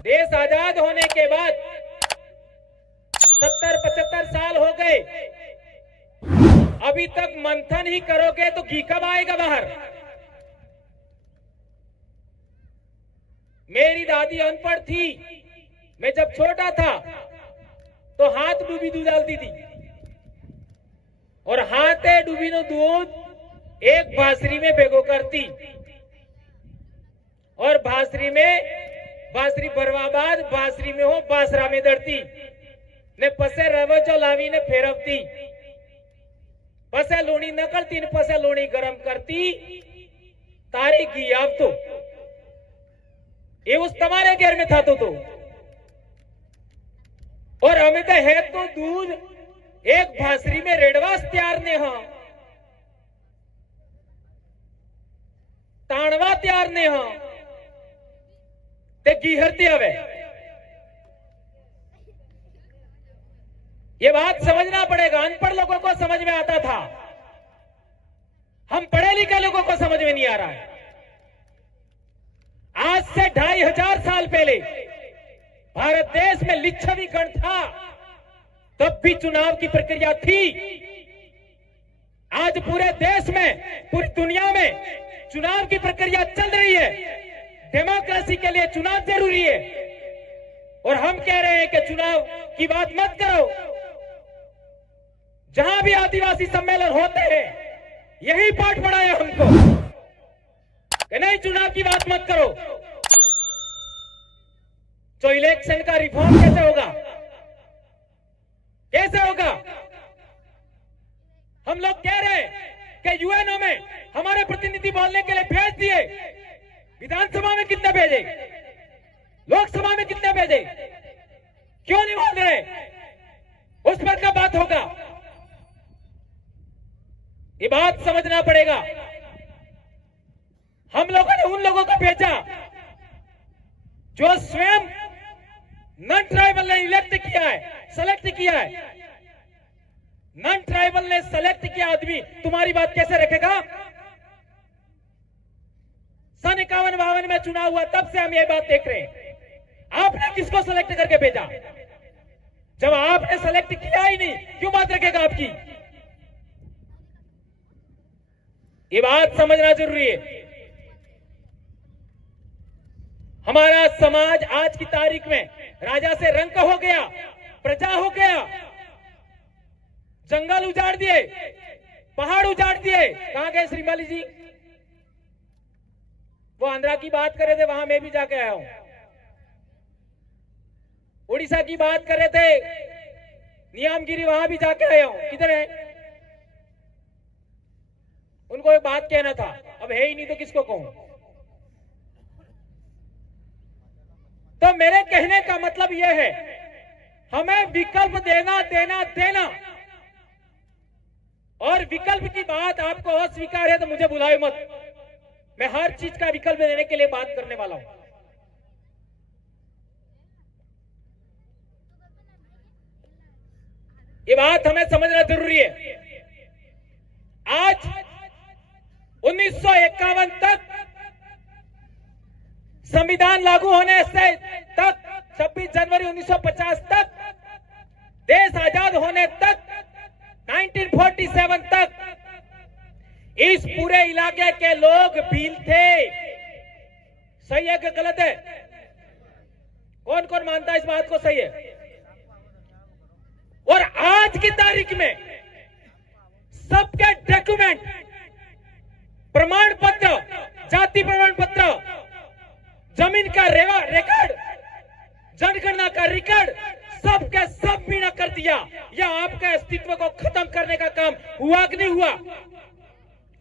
देश आजाद होने के बाद 70-75 साल हो गए, अभी तक मंथन ही करोगे तो घी कब आएगा बाहर? मेरी दादी अनपढ़ थी, मैं जब छोटा था तो हाथ डूबी दूध डालती थी और हाथे डूबी नो दूध एक बासरी में भेगो करती और बासरी भरवा बाद बासरी में हो बासरा में दड़ती ने पसे रवो लावी ने फेरवती, पसे लोणी नकलती ने पसे लोणी गरम करती तारी घी आप तो ये उस तुम्हारे घर में था तो और हमें तो है तो दूध एक भासरी में रेडवास तैयार ने हाँ ताणवा तैयार ने हाँ ते गिहरती हवे। ये बात समझना पड़ेगा, अनपढ़ लोगों को समझ में आता था, हम पढ़े लिखे लोगों को समझ में नहीं आ रहा है। आज से 2500 साल पहले भारत देश में लिच्छवी गण था, तब भी चुनाव की प्रक्रिया थी। आज पूरे देश में, पूरी दुनिया में चुनाव की प्रक्रिया चल रही है। डेमोक्रेसी के लिए चुनाव जरूरी है और हम कह रहे हैं कि चुनाव की बात मत करो। जहां भी आदिवासी सम्मेलन होते हैं यही पाठ पढ़ाया हमको कि नहीं, चुनाव की बात मत करो। तो इलेक्शन का रिफॉर्म कैसे होगा? कैसे होगा? हम लोग कह रहे हैं कि यूएनओ में हमारे प्रतिनिधि बोलने के लिए भेज दिए, विधानसभा में कितने भेजे, लोकसभा में कितने भेजे, क्यों नहीं बोल रहे? उस पर क्या बात होगा? ये बात समझना पड़ेगा। हम लोगों ने उन लोगों को भेजा जो स्वयं नॉन ट्राइबल ने इलेक्ट किया है, सेलेक्ट किया है। नॉन ट्राइबल ने सेलेक्ट किया आदमी तुम्हारी बात कैसे रखेगा? सन 51-52 में चुनाव हुआ, तब से हम ये बात देख रहे हैं। आपने किसको सेलेक्ट करके भेजा? जब आपने सेलेक्ट किया ही नहीं, क्यों बात रखेगा आपकी? ये बात समझना जरूरी है। हमारा समाज आज की तारीख में राजा से रंक हो गया, प्रजा हो गया। जंगल उजाड़ दिए, पहाड़ उजाड़ दिए। कहां गए श्रीमाली जी? वो आंध्रा की बात कर रहे थे, वहां मैं भी जाके आया हूं। उड़ीसा की बात कर रहे थे, नियामगिरी, वहां भी जाके आया हूं। किधर है? उनको एक बात कहना था, अब है ही नहीं तो किसको कहूं? तो मेरे कहने का मतलब यह है, हमें विकल्प देना देना देना। और विकल्प की बात आपको अस्वीकार है तो मुझे बुलाए मत, मैं हर चीज का विकल्प देने के लिए बात करने वाला हूं। ये बात हमें समझना जरूरी है। आज 1951 तक संविधान लागू होने से तक, 26 जनवरी 1950 तक, देश आजाद होने तक, 1947 तक इस पूरे इलाके के लोग भील थे। सही है कि गलत है? कौन कौन मानता है इस बात को सही है? और आज की तारीख में सबके डॉक्यूमेंट, प्रमाण पत्र, जाति प्रमाण पत्र, जमीन का रिकॉर्ड, जनगणना का रिकॉर्ड, सबके सब बिना कर दिया। यह आपके अस्तित्व को खत्म करने का काम हुआ कि नहीं हुआ?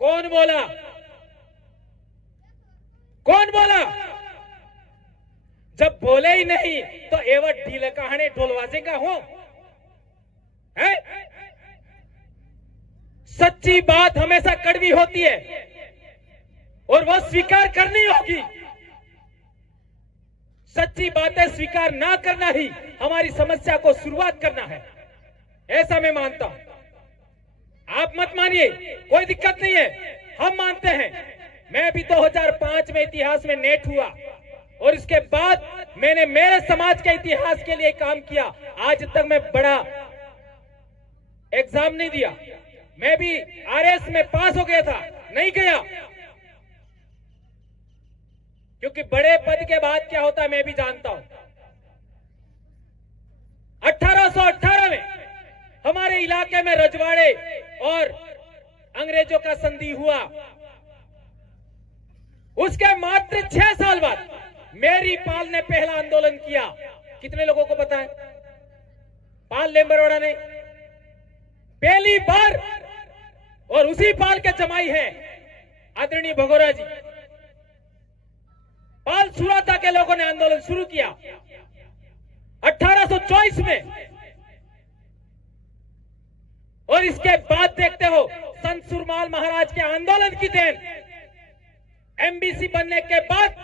कौन बोला? कौन बोला? जब बोले ही नहीं तो एवं ढीले कहाने ढोलवाजे का हो है? सच्ची बात हमेशा कड़वी होती है और वह स्वीकार करनी होगी। सच्ची बातें स्वीकार ना करना ही हमारी समस्या को शुरुआत करना है, ऐसा मैं मानता हूं। आप मत मानिए, कोई दिक्कत नहीं है, हम मानते हैं। मैं भी 2005 में इतिहास में नेट हुआ और इसके बाद मैंने मेरे समाज के इतिहास के लिए काम किया। आज तक मैं बड़ा एग्जाम नहीं दिया, मैं भी आरएस में पास हो गया था, नहीं गया, क्योंकि बड़े पद के बाद क्या होता है मैं भी जानता हूं। 1818 में हमारे इलाके में रजवाड़े और अंग्रेजों का संधि हुआ। उसके मात्र 6 साल बाद मेरी पाल ने पहला आंदोलन किया। कितने लोगों को पता है? पाल लेम्बरवाड़ा ने पहली बार, और उसी पाल के जमाई है आदरणीय भगोरा जी। पाल सुराता के लोगों ने आंदोलन शुरू किया 1824 में, और इसके बाद देखते हो संत सुरमाल महाराज के आंदोलन की देन एमबीसी बनने के बाद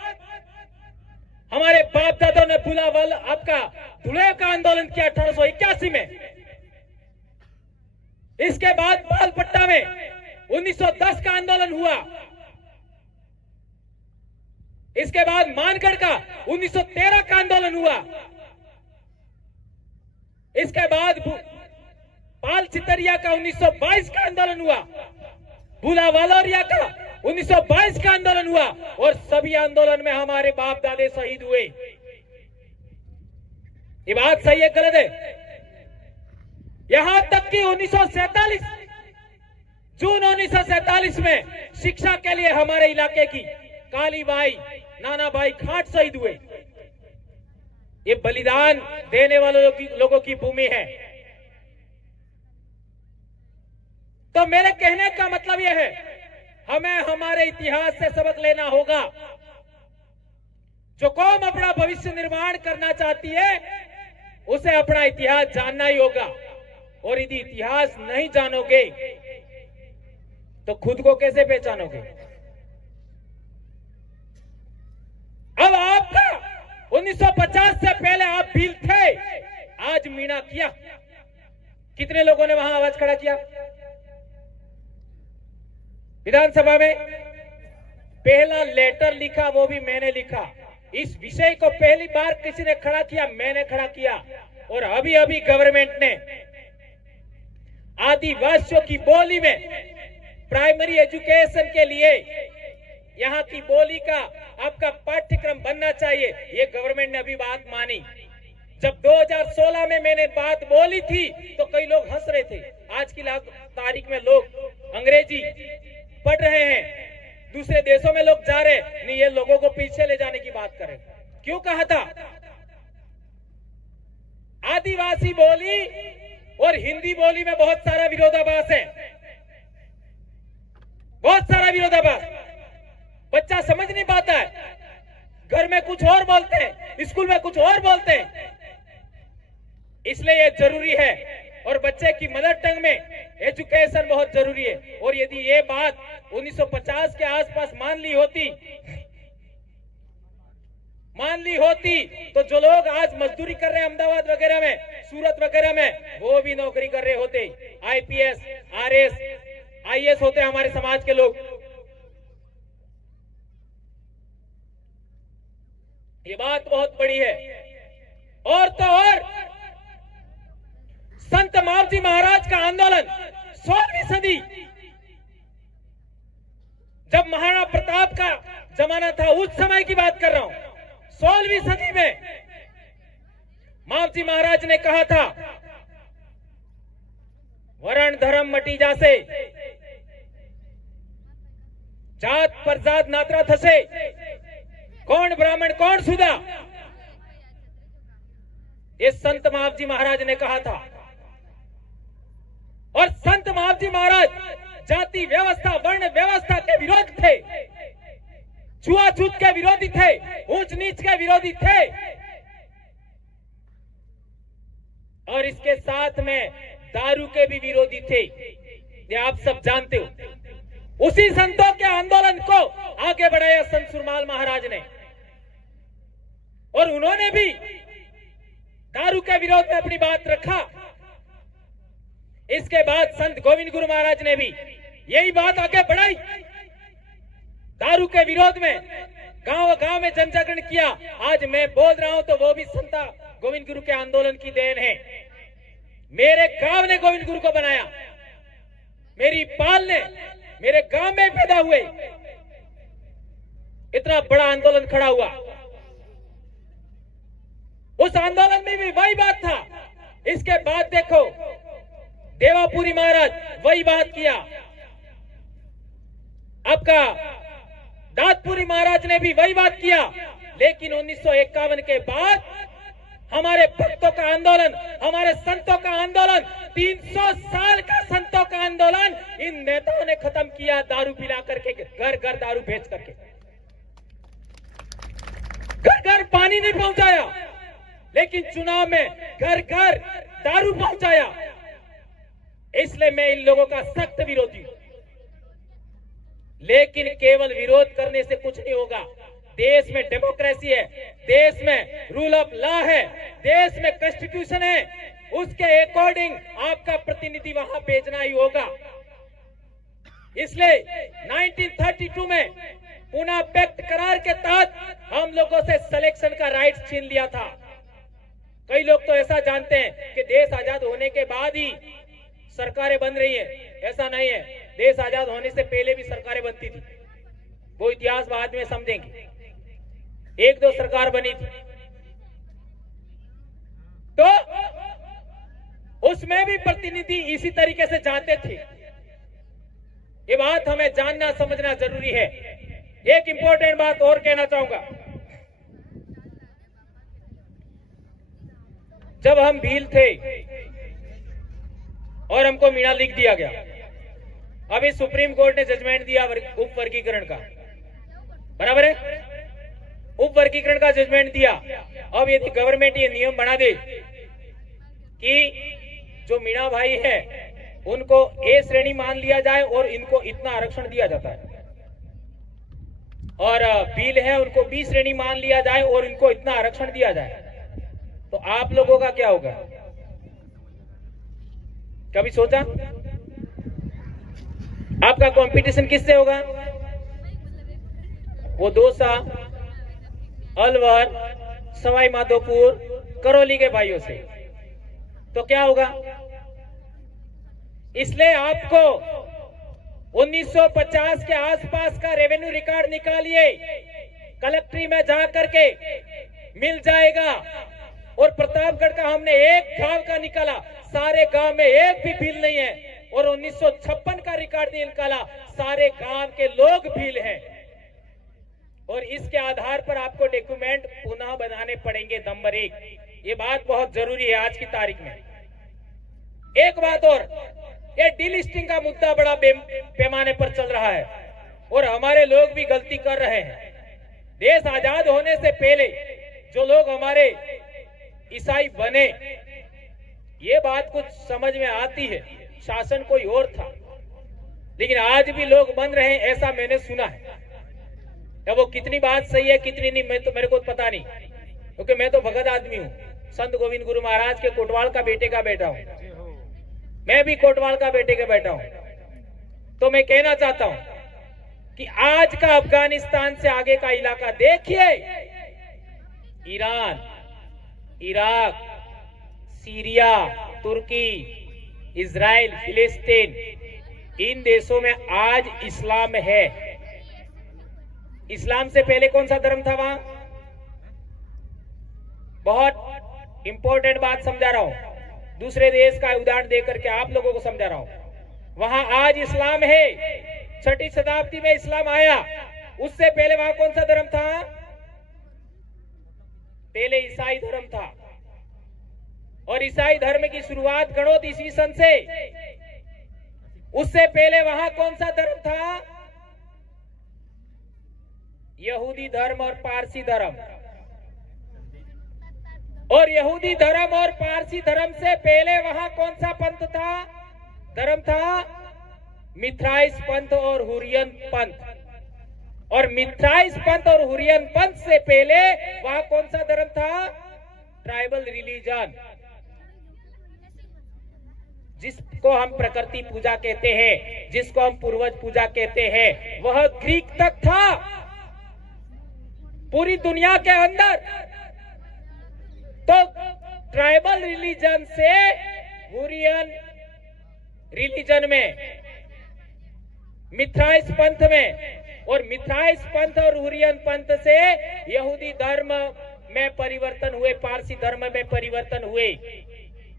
हमारे बाप दादों ने बुलावल आपका धुले का आंदोलन किया 1881 में। इसके बाद बालपट्टा में 1910 का आंदोलन हुआ। इसके बाद मानगढ़ का 1913 का आंदोलन हुआ। इसके बाद पाल चितरिया का 1922 का आंदोलन हुआ। भूला वालोरिया का 1922 का आंदोलन हुआ, और सभी आंदोलन में हमारे बाप दादे शहीद हुए। ये बात सही है गलत है? यहां तक कि 1947 जून 1947 में शिक्षा के लिए हमारे इलाके की कालीबाई नानाबाई खाट शहीद हुए। ये बलिदान देने वाले लोगों की भूमि है। तो मेरे कहने का मतलब यह है, हमें हमारे इतिहास से सबक लेना होगा। जो कौम अपना भविष्य निर्माण करना चाहती है उसे अपना इतिहास जानना ही होगा, और यदि इतिहास नहीं जानोगे तो खुद को कैसे पहचानोगे? अब आपका 1950 से पहले आप भील थे, आज मीणा किया। कितने लोगों ने वहां आवाज खड़ा किया? विधानसभा में पहला लेटर लिखा वो भी मैंने लिखा। इस विषय को पहली बार किसी ने खड़ा किया, मैंने खड़ा किया। और अभी अभी गवर्नमेंट ने आदिवासियों की बोली में प्राइमरी एजुकेशन के लिए यहाँ की बोली का आपका पाठ्यक्रम बनना चाहिए, ये गवर्नमेंट ने अभी बात मानी। जब 2016 में मैंने बात बोली थी तो कई लोग हंस रहे थे। आज की तारीख में लोग अंग्रेजी पढ़ रहे हैं, दूसरे देशों में लोग जा रहे, नहीं ये लोगों को पीछे ले जाने की बात करें। क्यों कहा था? आदिवासी बोली और हिंदी बोली में बहुत सारा विरोधाभास है, बहुत सारा विरोधाभास। बच्चा समझ नहीं पाता है, घर में कुछ और बोलते हैं, स्कूल में कुछ और बोलते हैं। इसलिए यह जरूरी है, और बच्चे की मदर टंग में एजुकेशन बहुत जरूरी है। और यदि ये बात 1950 के आसपास मान ली होती तो जो लोग आज मजदूरी कर रहे हैं अहमदाबाद वगैरह में, सूरत वगैरह में, वो भी नौकरी कर रहे होते। आईपीएस, आरएस, आईएएस होते हमारे समाज के लोग। ये बात बहुत बड़ी है। और तो और संत मावजी महाराज का आंदोलन 16वीं सदी, जब महाराणा प्रताप का जमाना था, उस समय की बात कर रहा हूं। 16वीं सदी में मावजी महाराज ने कहा था, वर्ण धर्म मटी जासे, जात पर जात नात्रा थसे, कौन ब्राह्मण कौन सुदा। ये संत मावजी महाराज ने कहा था। और संत मावजी महाराज जाति व्यवस्था, वर्ण व्यवस्था के विरोध थे, छुआछूत के विरोधी थे, ऊंच नीच के विरोधी थे, और इसके साथ में दारू के भी विरोधी थे। ये आप सब जानते हो। उसी संतों के आंदोलन को आगे बढ़ाया संत सुरमाल महाराज ने, और उन्होंने भी दारू के विरोध में अपनी बात रखा। इसके बाद संत गोविंद गुरु महाराज ने भी यही बात आगे बढ़ाई दारू के विरोध में। गांव गांव में जन जागरण किया। आज मैं बोल रहा हूं तो वो भी संत गोविंद गुरु के आंदोलन की देन है। मेरे गांव ने गोविंद गुरु को बनाया, मेरी पाल ने मेरे गांव में पैदा हुए, इतना बड़ा आंदोलन खड़ा हुआ। उस आंदोलन में भी वही बात था। इसके बाद देखो देवापुरी महाराज वही बात किया, आपका दादपुरी महाराज ने भी वही बात किया। लेकिन 1951 के बाद हमारे भक्तों का आंदोलन, हमारे संतों का आंदोलन, 300 साल का संतों का आंदोलन इन नेताओं ने खत्म किया, दारू पिला करके, घर घर दारू बेच करके, घर घर पानी नहीं पहुंचाया, लेकिन चुनाव में घर घर दारू पहुंचाया। इसलिए मैं इन लोगों का सख्त विरोधी हूं। लेकिन केवल विरोध करने से कुछ नहीं होगा। देश में डेमोक्रेसी है, देश में रूल ऑफ लॉ है, देश में कॉन्स्टिट्यूशन है, उसके अकॉर्डिंग आपका प्रतिनिधि वहां भेजना ही होगा। इसलिए 1932 में पुणे पैक्ट करार के तहत हम लोगों से सिलेक्शन का राइट छीन लिया था। कई लोग तो ऐसा जानते हैं कि देश आजाद होने के बाद ही सरकारें बन रही है। ऐसा नहीं है, देश आजाद होने से पहले भी सरकारें बनती थी। वो इतिहास बाद में समझेंगे। एक दो सरकार बनी थी, तो उसमें भी प्रतिनिधि इसी तरीके से जाते थे। ये बात हमें जानना समझना जरूरी है। एक इंपॉर्टेंट बात और कहना चाहूंगा। जब हम भील थे और हमको मीणा लिख दिया गया, अभी सुप्रीम कोर्ट ने जजमेंट दिया उप वर्गीकरण का, बराबर है, उप वर्गीकरण का जजमेंट दिया। अब यदि गवर्नमेंट ये नियम बना दे कि जो मीणा भाई है उनको ए श्रेणी मान लिया जाए और इनको इतना आरक्षण दिया जाता है, और भील है उनको बी श्रेणी मान लिया जाए और इनको इतना आरक्षण दिया जाए, तो आप लोगों का क्या होगा? कभी सोचा? आपका कंपटीशन किससे होगा? वो दौसा, अलवर, सवाई माधोपुर, करौली के भाइयों से। तो क्या होगा? इसलिए आपको 1950 के आसपास का रेवेन्यू रिकॉर्ड निकालिए, कलेक्ट्री में जा करके मिल जाएगा। और प्रतापगढ़ का हमने एक गांव का निकाला, सारे गांव में एक भी भील नहीं है। और 1956 का रिकॉर्ड निकाला, सारे गांव के लोग भील हैं। और इसके आधार पर आपको डॉक्यूमेंट पुनः बनाने पड़ेंगे नंबर 1। ये बात बहुत जरूरी है आज की तारीख में। एक बात और, ये डीलिस्टिंग का मुद्दा बड़ा पैमाने पर चल रहा है और हमारे लोग भी गलती कर रहे हैं। देश आजाद होने से पहले जो लोग हमारे ईसाई बने, ये बात कुछ समझ में आती है, शासन कोई और था, लेकिन आज भी लोग बन रहे हैं, ऐसा मैंने सुना है। अब वो कितनी बात सही है कितनी नहीं, मैं तो मेरे को पता नहीं, क्योंकि मैं तो भगत आदमी हूँ। संत गोविंद गुरु महाराज के कोटवाल का बेटे का बेटा हूँ, मैं भी कोटवाल का बेटे का बेटा हूँ। तो मैं कहना चाहता हूँ कि आज का अफगानिस्तान से आगे का इलाका देखिए, ईरान, इराक, सीरिया, तुर्की, इजराइल, फिलिस्तीन, इन देशों में आज इस्लाम है। इस्लाम से पहले कौन सा धर्म था वहां? बहुत इंपॉर्टेंट बात समझा रहा हूं, दूसरे देश का उदाहरण देकर के आप लोगों को समझा रहा हूं। वहां आज इस्लाम है, 6वीं शताब्दी में इस्लाम आया। उससे पहले वहां कौन सा धर्म था? पहले ईसाई धर्म था, और ईसाई धर्म की शुरुआत गणोत ईस्वी सन से। उससे पहले वहां कौन सा धर्म था? यहूदी धर्म और पारसी धर्म। और यहूदी धर्म और पारसी धर्म से पहले वहां कौन सा पंथ था, धर्म था? मिथ्राइस पंथ और हुरियन पंथ। और मिथ्राइस पंथ और हुरियन पंथ से पहले वहां कौन सा धर्म था? ट्राइबल रिलीजन, जिसको हम प्रकृति पूजा कहते हैं, जिसको हम पूर्वज पूजा कहते हैं, वह ग्रीक तक था। पूरी दुनिया के अंदर तो ट्राइबल रिलीजन से हुरियन रिलीजन में, मिथ्राइस पंथ में, और मिथ्राइस पंथ और हुरियन पंथ से यहूदी धर्म में परिवर्तन हुए, पारसी धर्म में परिवर्तन हुए,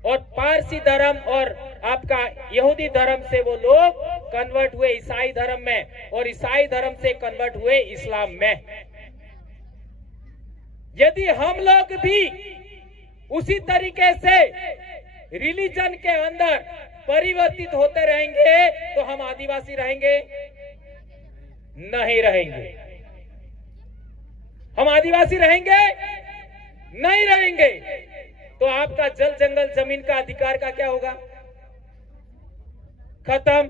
और पारसी धर्म और आपका यहूदी धर्म से वो लोग कन्वर्ट हुए ईसाई धर्म में, और ईसाई धर्म से कन्वर्ट हुए इस्लाम में। यदि हम लोग भी उसी तरीके से रिलीजन के अंदर परिवर्तित होते रहेंगे तो हम आदिवासी रहेंगे? नहीं रहेंगे। हम आदिवासी रहेंगे? नहीं रहेंगे। तो आपका जल जंगल जमीन का अधिकार का क्या होगा? खत्म।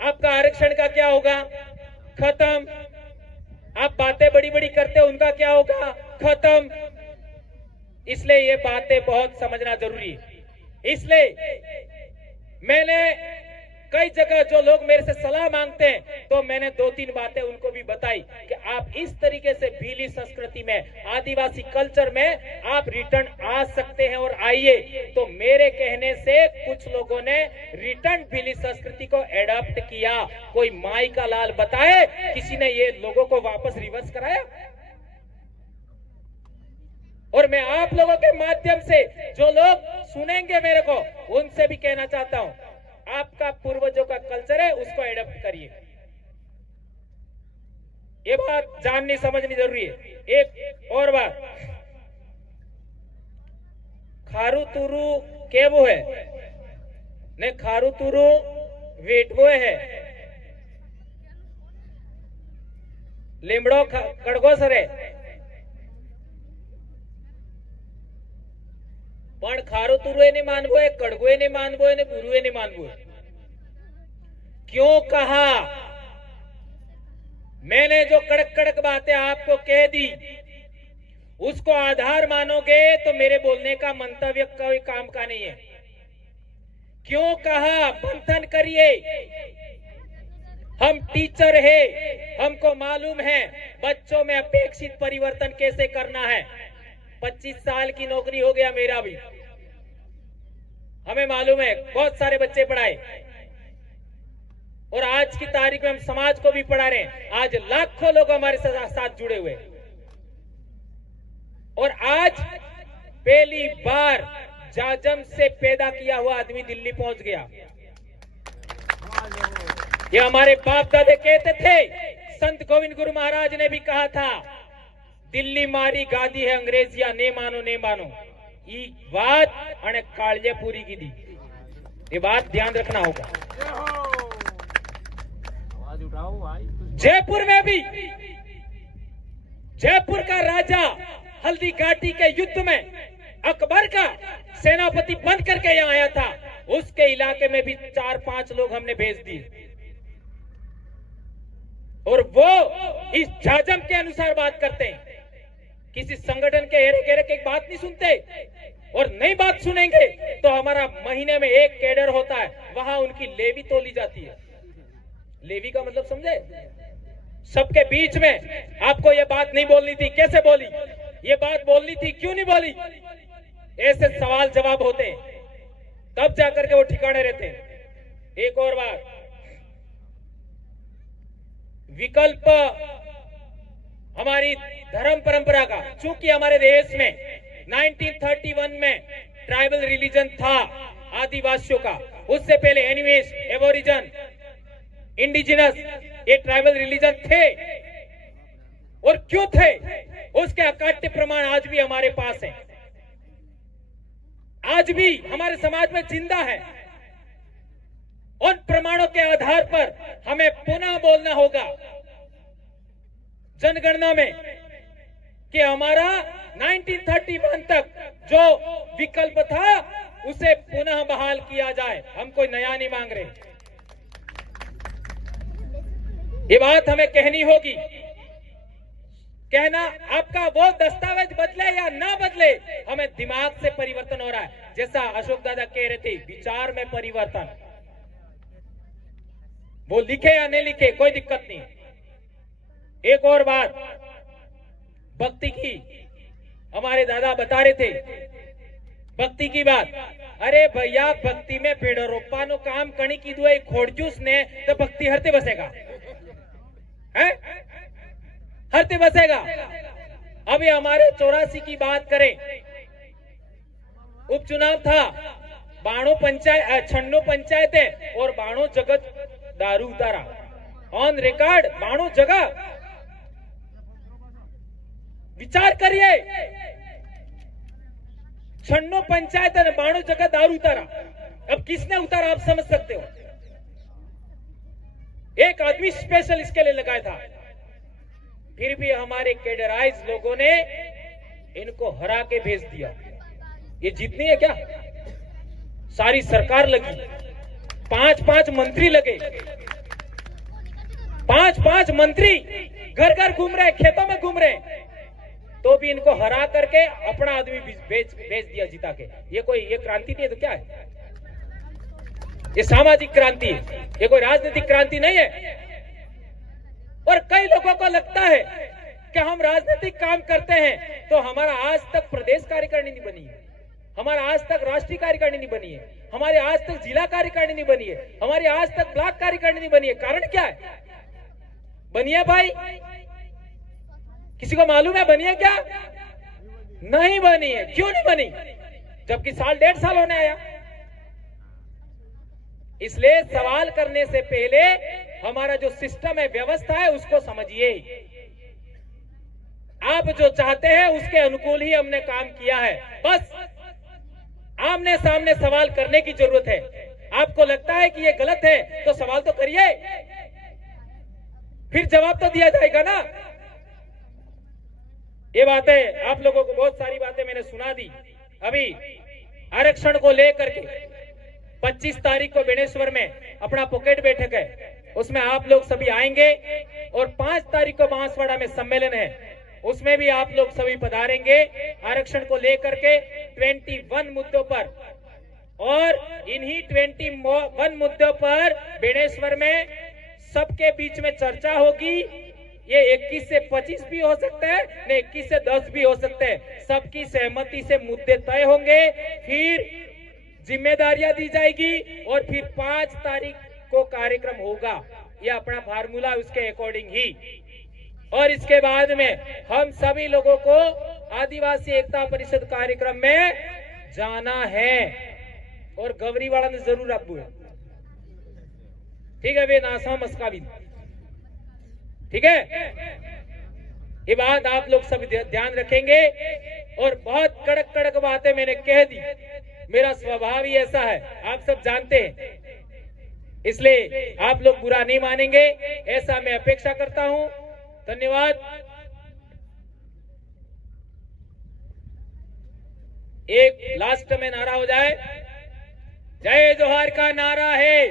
आपका आरक्षण का क्या होगा? खत्म। आप बातें बड़ी बड़ी करते हो, उनका क्या होगा? खत्म। इसलिए ये बातें बहुत समझना जरूरी है। इसलिए मैंने कई जगह जो लोग मेरे से सलाह मांगते हैं तो मैंने 2-3 बातें उनको भी बताई कि आप इस तरीके से भीली संस्कृति में, आदिवासी कल्चर में आप रिटर्न आ सकते हैं और आइए। तो मेरे कहने से कुछ लोगों ने रिटर्न भीली संस्कृति को एडॉप्ट किया। कोई माई का लाल बताए किसी ने ये लोगों को वापस रिवर्स कराया? और मैं आप लोगों के माध्यम से जो लोग सुनेंगे मेरे को, उनसे भी कहना चाहता हूं, आपका पूर्वजों का कल्चर है, उसको एडॉप्ट करिए। ये बात जाननी समझनी जरूरी है। एक और बात, खारू तुरु केवो है ने खारू तुरु वेटवो है, લીમડો કડગો સરે પણ ખારો તુરુએ नहीं मानवो है, कड़गुए नहीं मानवो है, बुरुए नहीं मानवो है। क्यों कहा? मैंने जो कड़क कड़क बातें आपको कह दी उसको आधार मानोगे तो मेरे बोलने का मंतव्य कोई काम का नहीं है। क्यों कहा? मंथन करिए। हम टीचर है, हमको मालूम है बच्चों में अपेक्षित परिवर्तन कैसे करना है। 25 साल की नौकरी हो गया मेरा भी, हमें मालूम है, बहुत सारे बच्चे पढ़ाए, और आज की तारीख में हम समाज को भी पढ़ा रहे हैं। आज लाखों लोग हमारे साथ जुड़े हुए, और आज पहली बार जाजम से पैदा किया हुआ आदमी दिल्ली पहुंच गया। ये हमारे बाप दादे कहते थे, संत गोविंद गुरु महाराज ने भी कहा था, दिल्ली मारी गादी है अंग्रेजिया, ने मानो ने मानो। ये बात अने कालजे पूरी की दी, ये बात ध्यान रखना होगा। जयपुर में भी, जयपुर का राजा हल्दी घाटी के युद्ध में अकबर का सेनापति बन करके यहाँ आया था, उसके इलाके में भी 4-5 लोग हमने भेज दिए, और वो इस जाजम के अनुसार बात करते हैं। किसी संगठन के हेरे घेरे की बात नहीं सुनते, और नई बात सुनेंगे तो हमारा महीने में एक कैडर होता है, वहां उनकी लेवी तोली जाती है। लेवी का मतलब समझे? सबके बीच में आपको ये बात नहीं बोलनी थी, कैसे बोली? ये बात बोलनी थी, क्यों नहीं बोली? ऐसे सवाल जवाब होते हैं, तब जाकर के वो ठिकाने रहते हैं। एक और बात, विकल्प हमारी धर्म परंपरा का, चूंकि हमारे देश में 1931 में ट्राइबल रिलीजन था आदिवासियों का, उससे पहले एनिमेस, एबोरिजन, इंडिजिनस, ये ट्राइबल रिलीजन थे। और क्यों थे? उसके अकाट्य प्रमाण आज भी हमारे पास हैं, आज भी हमारे समाज में जिंदा है। उन प्रमाणों के आधार पर हमें पुनः बोलना होगा जनगणना में कि हमारा 1931 तक जो विकल्प था उसे पुनः बहाल किया जाए। हम कोई नया नहीं मांग रहे, ये बात हमें कहनी होगी। कहना आपका वो दस्तावेज बदले या ना बदले, हमें दिमाग से परिवर्तन हो रहा है। जैसा अशोक दादा कह रहे थे, विचार में परिवर्तन, वो लिखे या नहीं लिखे कोई दिक्कत नहीं। एक और बात, भक्ति की हमारे दादा बता रहे थे, भक्ति की बात। अरे भैया, भक्ति में पेड़रोपा नो काम कणी कीधु है खोड़जूस ने, तो भक्ति हरते बसेगा है, हरते बसेगा। अभी हमारे 84 की बात करें, उपचुनाव था, 92 पंचायत 96 पंचायत है और 92 जगह दारू उतारा ऑन रिकॉर्ड, 92 जगह। विचार करिए, 96 पंचायत है, 92 जगह दारू उतारा। अब किसने उतारा आप समझ सकते हो। एक आदमी स्पेशल इसके लिए लगाया था, फिर भी हमारे कैडराइज लोगों ने इनको हरा के भेज दिया। ये जीतनी है क्या? सारी सरकार लगी, 5-5 मंत्री लगे, 5-5 मंत्री घर घर घूम रहे, खेतों में घूम रहे, तो भी इनको हरा करके अपना आदमी भेज दिया जिता के। ये क्रांति नहीं है तो क्या है? ये सामाजिक क्रांति है, ये कोई राजनीतिक क्रांति नहीं है। और कई लोगों को लगता है कि हम राजनीतिक काम करते हैं तो हमारा आज तक प्रदेश कार्यकारिणी नहीं बनी है, हमारा आज तक राष्ट्रीय कार्यकारिणी नहीं बनी है, हमारे आज तक जिला कार्यकारिणी नहीं बनी है, हमारी आज तक ब्लॉक कार्यकारिणी नहीं बनी है। कारण क्या है? बनी है भाई? किसी को मालूम है बनी है क्या? नहीं बनी है। क्यों नहीं बनी? जबकि साल 1.5 साल होने आया। इसलिए सवाल करने से पहले हमारा जो सिस्टम है, व्यवस्था है, उसको समझिए। आप जो चाहते हैं उसके अनुकूल ही हमने काम किया है। बस आमने सामने सवाल करने की जरूरत है। आपको लगता है कि ये गलत है तो सवाल तो करिए, फिर जवाब तो दिया जाएगा ना। ये बातें आप लोगों को, बहुत सारी बातें मैंने सुना दी। अभी आरक्षण को लेकर के 25 तारीख को बेनेश्वर में अपना पॉकेट बैठक है, उसमें आप लोग सभी आएंगे। और 5 तारीख को बांसवाड़ा में सम्मेलन है, उसमें भी आप लोग सभी पधारेंगे। आरक्षण को लेकर के 21 मुद्दों पर, और इन्हीं 21 मुद्दों पर बेनेश्वर में सबके बीच में चर्चा होगी। ये 21 से 25 भी हो सकता है, न 21 से 10 भी हो सकते हैं। सबकी सहमति से मुद्दे तय होंगे, फिर जिम्मेदारियां दी जाएगी और फिर 5 तारीख को कार्यक्रम होगा। ये अपना फार्मूला, उसके अकॉर्डिंग ही। और इसके बाद में हम सभी लोगों को आदिवासी एकता परिषद कार्यक्रम में जाना है, और गवरी वाला ने जरूर आपको है, ठीक है? वे नासा मस्का भी, ठीक है? ये बात आप लोग सब ध्यान रखेंगे। और बहुत कड़क कड़क बातें मैंने कह दी, मेरा स्वभाव ही ऐसा है, आप सब जानते हैं, इसलिए आप लोग बुरा नहीं मानेंगे, ऐसा मैं अपेक्षा करता हूं। धन्यवाद। एक लास्ट में नारा हो जाए, जय जोहार का नारा है,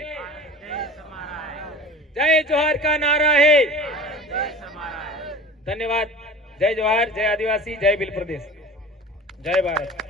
जय जोहार का नारा है। धन्यवाद। जय जोहार, जय आदिवासी, जय भील प्रदेश, जय भारत।